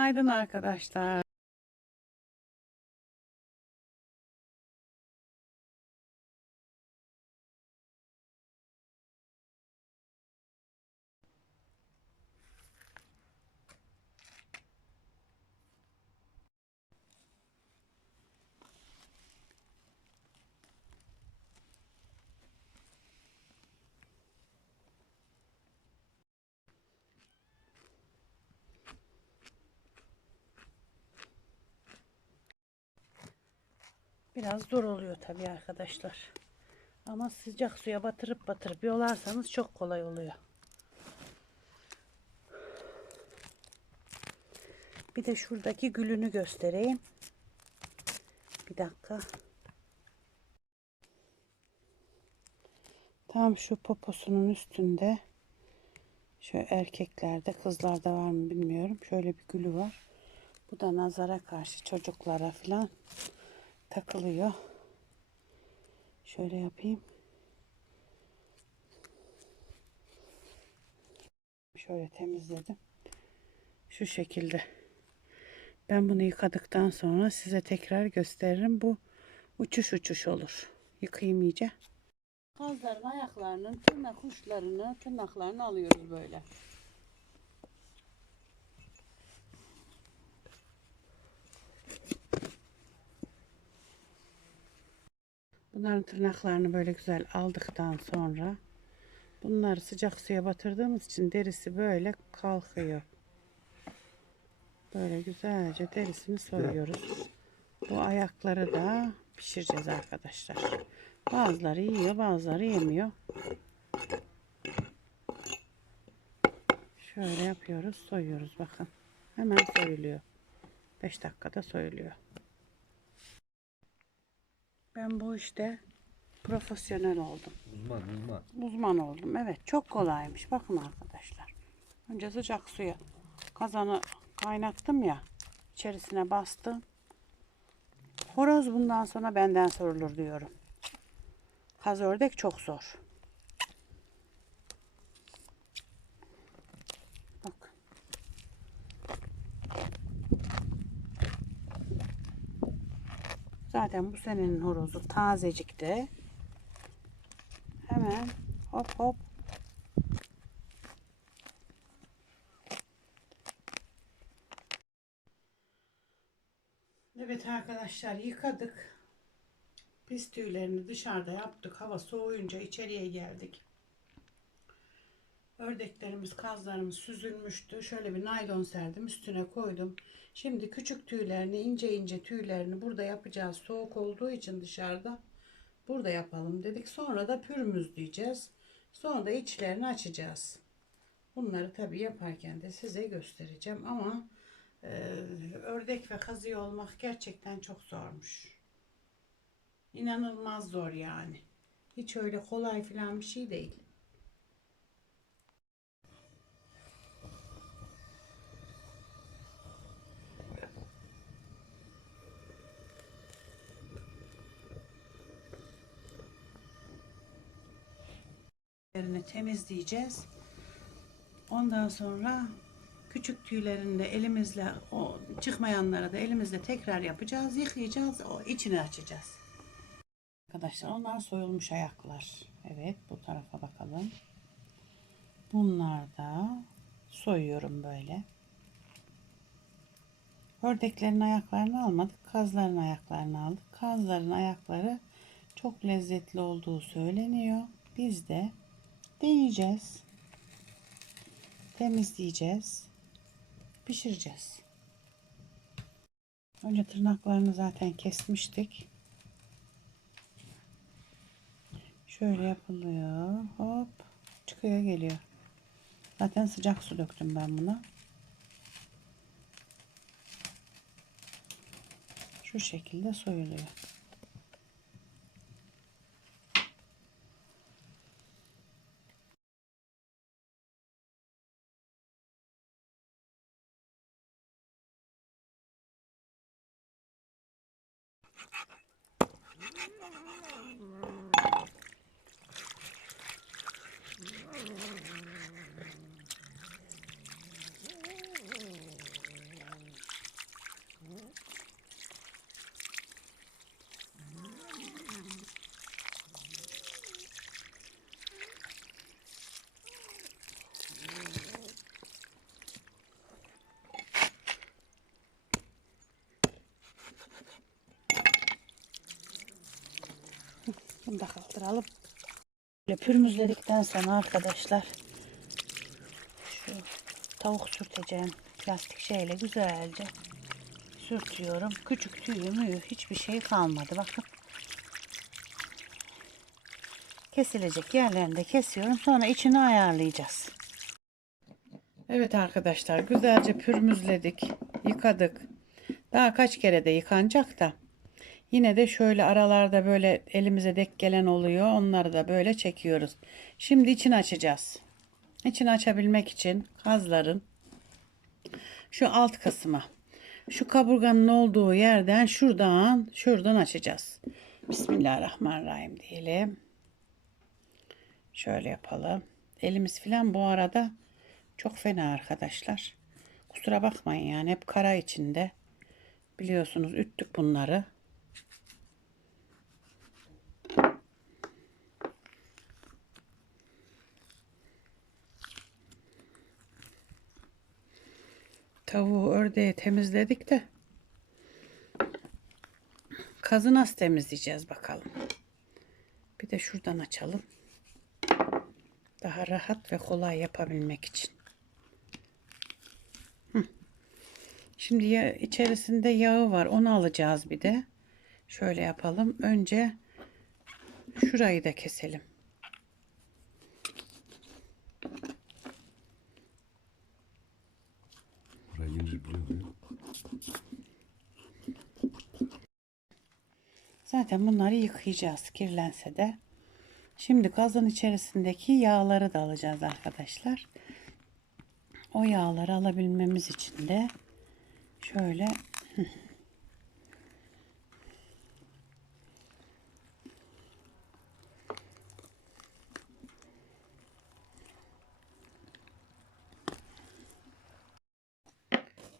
Günaydın arkadaşlar. Biraz zor oluyor tabii arkadaşlar. Ama sıcak suya batırıp batırıp yolarsanız çok kolay oluyor. Bir de şuradaki gülünü göstereyim. Bir dakika. Tam şu poposunun üstünde. Şu erkeklerde, kızlarda var mı bilmiyorum. Şöyle bir gülü var. Bu da nazara karşı çocuklara falan takılıyor. Şöyle yapayım. Şöyle temizledim. Şu şekilde. Ben bunu yıkadıktan sonra size tekrar gösteririm. Bu uçuş uçuş olur. Yıkayayım iyice. Kazların ayaklarının tırnak uçlarını, tırnaklarını alıyoruz böyle. Bunların tırnaklarını böyle güzel aldıktan sonra bunları sıcak suya batırdığımız için derisi böyle kalkıyor. Böyle güzelce derisini soyuyoruz. Bu ayakları da pişireceğiz arkadaşlar. Bazıları yiyor, bazıları yemiyor. Şöyle yapıyoruz, soyuyoruz bakın. Hemen soyuluyor. 5 dakikada soyuluyor. Ben bu işte profesyonel oldum. Uzman uzman. Uzman oldum. Evet çok kolaymış. Bakın arkadaşlar. Önce sıcak suya kazanı kaynattım ya. içerisine bastım. Horoz bundan sonra benden sorulur diyorum. Kaz ördek çok zor. Zaten bu senenin horozu tazecikti. Hemen hop hop. Evet arkadaşlar yıkadık. Pis tüylerini dışarıda yaptık. Hava soğuyunca içeriye geldik. Ördeklerimiz, kazlarımız süzülmüştü. Şöyle bir naylon serdim, üstüne koydum. Şimdi küçük tüylerini, ince ince tüylerini burada yapacağız. Soğuk olduğu için dışarıda burada yapalım dedik. Sonra da pürmüz diyeceğiz. Sonra da içlerini açacağız. Bunları tabii yaparken de size göstereceğim ama e, ördek ve kazı olmak gerçekten çok zormuş. İnanılmaz zor yani. Hiç öyle kolay falan bir şey değil. Tüylerini temizleyeceğiz. Ondan sonra küçük tüylerini de elimizle o çıkmayanlara da elimizle tekrar yapacağız. Yıkayacağız. O içini açacağız. Arkadaşlar onlar soyulmuş ayaklar. Evet bu tarafa bakalım. Bunlar da soyuyorum böyle. Ördeklerin ayaklarını almadık. Kazların ayaklarını aldık. Kazların ayakları çok lezzetli olduğu söyleniyor. Biz de deneyeceğiz. Temizleyeceğiz. Pişireceğiz. Önce tırnaklarını zaten kesmiştik. Şöyle yapılıyor. Hop. Çıkıyor geliyor. Zaten sıcak su döktüm ben buna. Şu şekilde soyuluyor. Mm-hmm. Bunu da kaldıralım. Pürmüzledikten sonra arkadaşlar şu tavuk sürteceğim plastik şeyle güzelce sürtüyorum. Küçük tüyü müyü hiçbir şey kalmadı. Bakın. Kesilecek yerlerini de kesiyorum. Sonra içini ayarlayacağız. Evet arkadaşlar güzelce pürmüzledik. Yıkadık. Daha kaç kere de yıkanacak da. Yine de şöyle aralarda böyle elimize dek gelen oluyor. Onları da böyle çekiyoruz. Şimdi içini açacağız. İçini açabilmek için kazların şu alt kısmı şu kaburganın olduğu yerden şuradan şuradan açacağız. Bismillahirrahmanirrahim diyelim. Şöyle yapalım. Elimiz filan bu arada çok fena arkadaşlar. Kusura bakmayın yani hep kara içinde. Biliyorsunuz üttük bunları. Tavuğu ördeği temizledik de kazı nasıl temizleyeceğiz bakalım. Bir de şuradan açalım. Daha rahat ve kolay yapabilmek için. Şimdi ya, içerisinde yağı var. Onu alacağız bir de. Şöyle yapalım. Önce şurayı da keselim. Burayı yeni biliyorum. Zaten bunları yıkayacağız kirlense de. Şimdi gazın içerisindeki yağları da alacağız arkadaşlar. O yağları alabilmemiz için de şöyle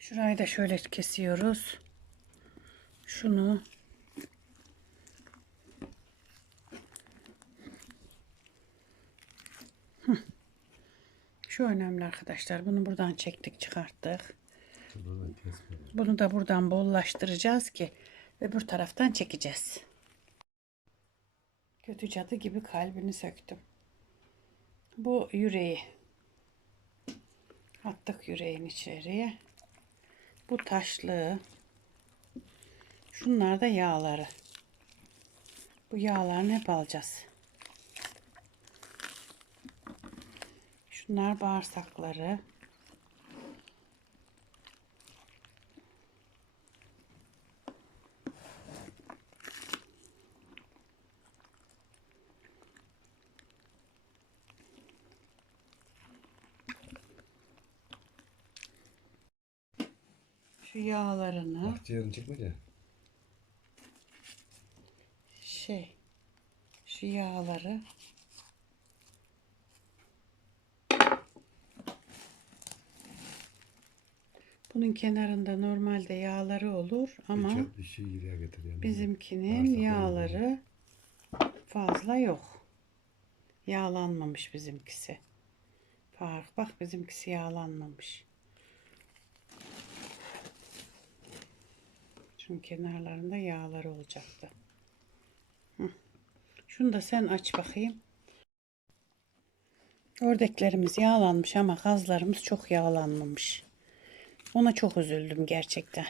Şurayı da şöyle kesiyoruz. Şunu Şu önemli arkadaşlar. Bunu buradan çektik çıkarttık. Bunu da buradan bollaştıracağız ki öbür taraftan çekeceğiz. Kötü cadı gibi kalbini söktüm. Bu yüreği. Attık yüreğin içeriye. Bu taşlığı. Şunlar da yağları. Bu yağlarını hep alacağız. Şunlar bağırsakları. Şu yağlarını Akciğerini çekmedi. şey şu yağları bunun kenarında normalde yağları olur ama bir şey yani. bizimkinin yağları fazla yok. Yağlanmamış bizimkisi. Fark bak bizimkisi yağlanmamış. Çünkü kenarlarında yağları olacaktı. Şunu da sen aç bakayım. Ördeklerimiz yağlanmış ama kazlarımız çok yağlanmamış. Ona çok üzüldüm gerçekten.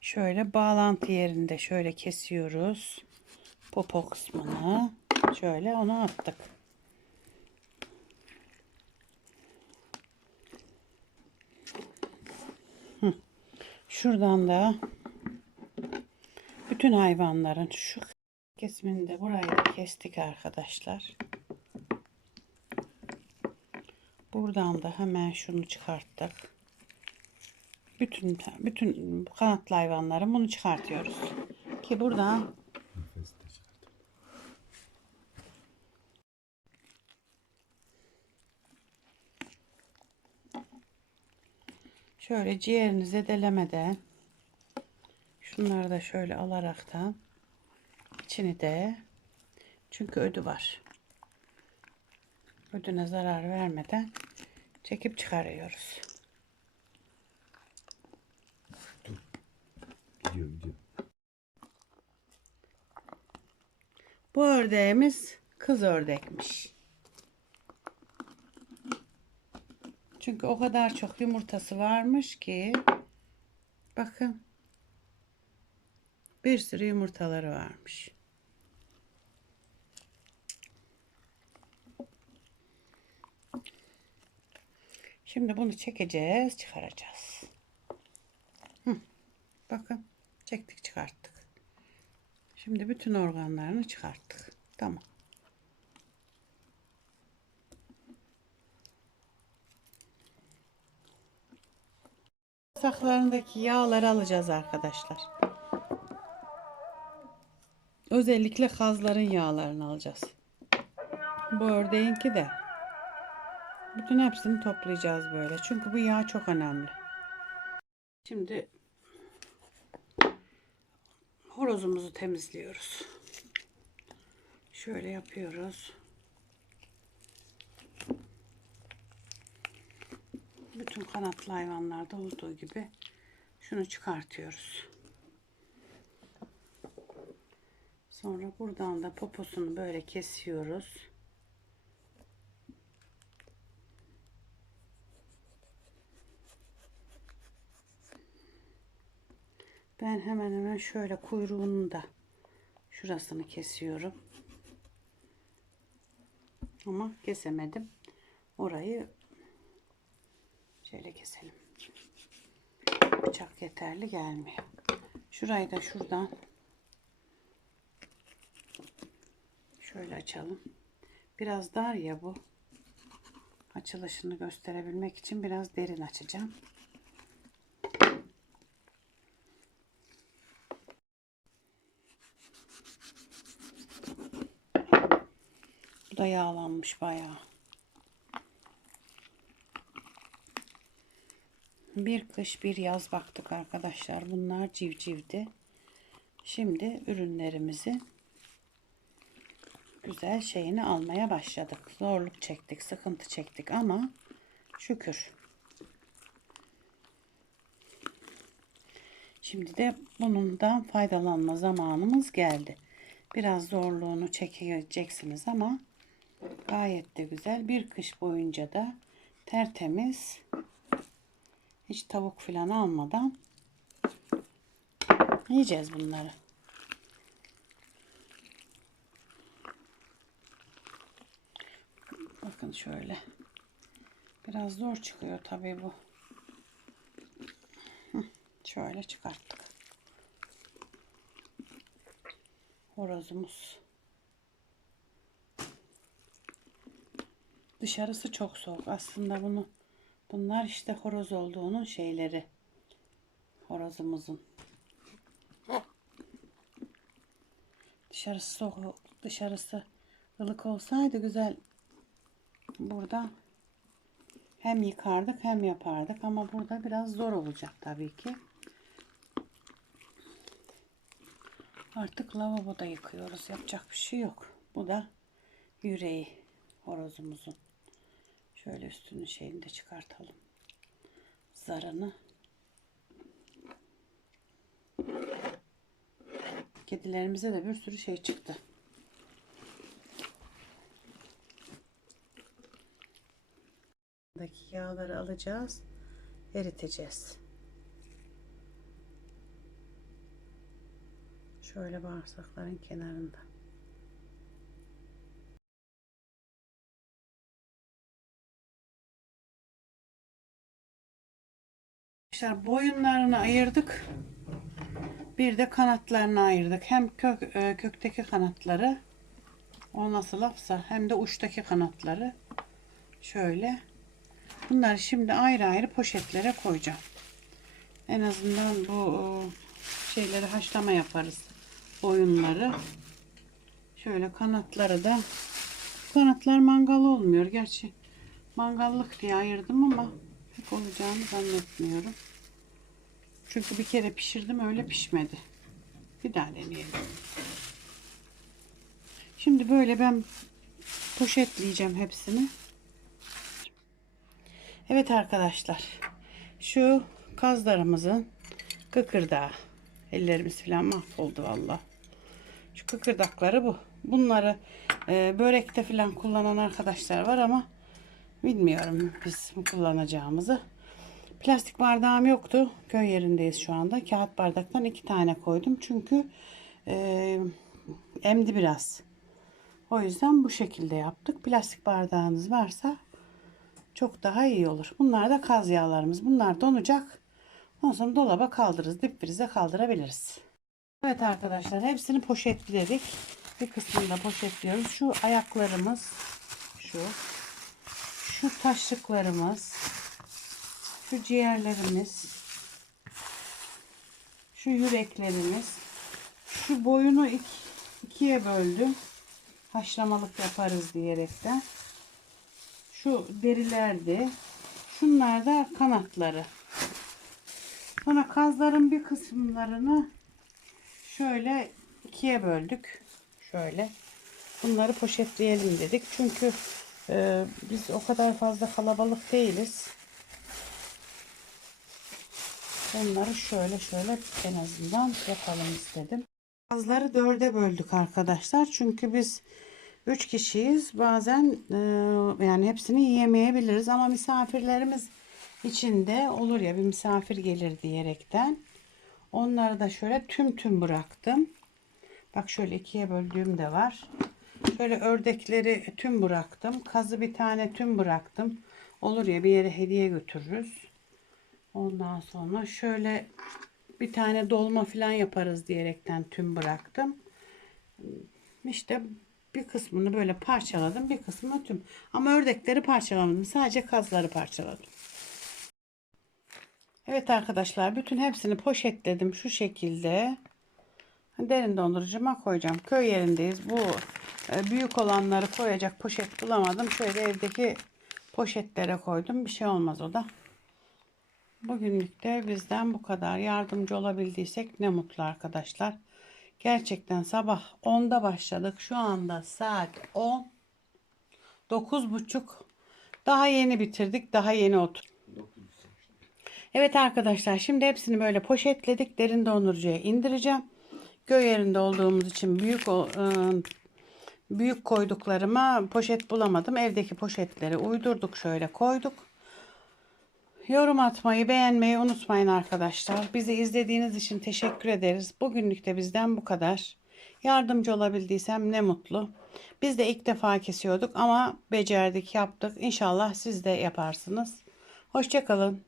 Şöyle bağlantı yerinde şöyle kesiyoruz. Popo kısmını. Şöyle onu attık. Şuradan da bütün hayvanların şu kesimini de burayı da kestik arkadaşlar. Buradan da hemen şunu çıkarttık. Bütün bütün kanatlı hayvanların bunu çıkartıyoruz. Ki buradan şöyle ciğerini zedelemeden şunları da şöyle alaraktan içini de çünkü ödü var. Ödüne zarar vermeden çekip çıkarıyoruz. Gidiyor gidiyor. Bu ördeğimiz kız ördekmiş. Çünkü o kadar çok yumurtası varmış ki bakın bir sürü yumurtaları varmış. Şimdi bunu çekeceğiz, çıkaracağız. Hı, bakın çektik çıkarttık. Şimdi bütün organlarını çıkarttık. Tamam. Saklarındaki yağları alacağız arkadaşlar. Özellikle kazların yağlarını alacağız. Bu ördeğinki de. Bütün hepsini toplayacağız böyle. Çünkü bu yağ çok önemli. Şimdi horozumuzu temizliyoruz. Şöyle yapıyoruz. Bütün kanatlı hayvanlarda olduğu gibi şunu çıkartıyoruz. Sonra buradan da poposunu böyle kesiyoruz. Ben hemen hemen şöyle kuyruğunu da şurasını kesiyorum. Ama kesemedim. Orayı şöyle keselim. Bıçak yeterli gelmiyor. Şurayı da şuradan şöyle açalım. Biraz dar ya bu. Açılışını gösterebilmek için biraz derin açacağım. Bu da yağlanmış bayağı. Bir kış bir yaz baktık arkadaşlar. Bunlar civcivdi. Şimdi ürünlerimizi güzel şeyini almaya başladık. Zorluk çektik, sıkıntı çektik ama şükür. Şimdi de bundan faydalanma zamanımız geldi. Biraz zorluğunu çekeceksiniz ama gayet de güzel. Bir kış boyunca da tertemiz hiç tavuk filan almadan yiyeceğiz bunları. Bakın şöyle. Biraz zor çıkıyor tabii bu. Şöyle çıkarttık. Horozumuz. Dışarısı çok soğuk. Aslında bunu bunlar işte horoz olduğunun şeyleri. Horozumuzun. Dışarısı soğuk, dışarısı ılık olsaydı güzel burada hem yıkardık hem yapardık ama burada biraz zor olacak tabii ki. Artık lavaboda yıkıyoruz. Yapacak bir şey yok. Bu da yüreği horozumuzun. Şöyle üstünün şeyini de çıkartalım. Zarını. Kedilerimize de bir sürü şey çıktı. Buradaki yağları alacağız. Eriteceğiz. Şöyle bağırsakların kenarında. Arkadaşlar boyunlarını ayırdık. Bir de kanatlarını ayırdık. Hem kök, e, kökteki kanatları o nasıl lafsa hem de uçtaki kanatları şöyle. Bunları şimdi ayrı ayrı poşetlere koyacağım. En azından bu e, şeyleri haşlama yaparız. Boyunları. Şöyle kanatları da kanatlar mangal olmuyor. Gerçi mangallık diye ayırdım ama pek olacağını zannetmiyorum. Çünkü bir kere pişirdim öyle pişmedi. Bir daha deneyelim. Şimdi böyle ben poşetleyeceğim hepsini. Evet arkadaşlar. Şu kazlarımızın kıkırdağı. Ellerimiz falan mahvoldu valla. Şu kıkırdakları bu. Bunları e, börekte falan kullanan arkadaşlar var ama bilmiyorum biz kullanacağımızı. Plastik bardağım yoktu. Köy yerindeyiz şu anda. Kağıt bardaktan iki tane koydum. Çünkü e, emdi biraz. O yüzden bu şekilde yaptık. Plastik bardağınız varsa çok daha iyi olur. Bunlar da kaz yağlarımız. Bunlar donacak. Ondan sonra dolaba kaldırırız. Dip frize kaldırabiliriz. Evet arkadaşlar hepsini poşetledik. Bir kısmını da poşetliyoruz. Şu ayaklarımız şu. Şu taşlıklarımız. Şu ciğerlerimiz. Şu yüreklerimiz. Şu boyunu ik- ikiye böldüm. Haşlamalık yaparız diyerekten. Şu derilerdi. Şunlar da kanatları. Sonra kazların bir kısımlarını şöyle ikiye böldük. Şöyle. Bunları poşetleyelim dedik. Çünkü e, biz o kadar fazla kalabalık değiliz. Onları şöyle şöyle en azından yapalım istedim. Kazları dörde böldük arkadaşlar. Çünkü biz üç kişiyiz. Bazen e, yani hepsini yiyemeyebiliriz. Ama misafirlerimiz içinde olur ya bir misafir gelir diyerekten. Onları da şöyle tüm tüm bıraktım. Bak şöyle ikiye böldüğüm de var. Şöyle ördekleri tüm bıraktım. Kazı bir tane tüm bıraktım. Olur ya bir yere hediye götürürüz. Ondan sonra şöyle bir tane dolma falan yaparız diyerekten tüm bıraktım. İşte bir kısmını böyle parçaladım. Bir kısmını tüm. Ama ördekleri parçalamadım. Sadece kazları parçaladım. Evet arkadaşlar bütün hepsini poşetledim şu şekilde. Derin dondurucuma koyacağım. Köy yerindeyiz. Bu e, büyük olanları koyacak poşet bulamadım. Şöyle evdeki poşetlere koydum. Bir şey olmaz o da. Bugünlük de bizden bu kadar. Yardımcı olabildiysek ne mutlu arkadaşlar. Gerçekten sabah 10'da başladık. Şu anda saat 10. 9.30. Daha yeni bitirdik. Daha yeni otur. Evet arkadaşlar şimdi hepsini böyle poşetledik. Derin dondurucuya indireceğim. Köy yerinde olduğumuz için büyük ıı, büyük koyduklarıma poşet bulamadım. Evdeki poşetleri uydurduk şöyle koyduk. Yorum atmayı, beğenmeyi unutmayın arkadaşlar. Bizi izlediğiniz için teşekkür ederiz. Bugünlük de bizden bu kadar. Yardımcı olabildiysem ne mutlu. Biz de ilk defa kesiyorduk ama becerdik, yaptık. İnşallah siz de yaparsınız. Hoşçakalın.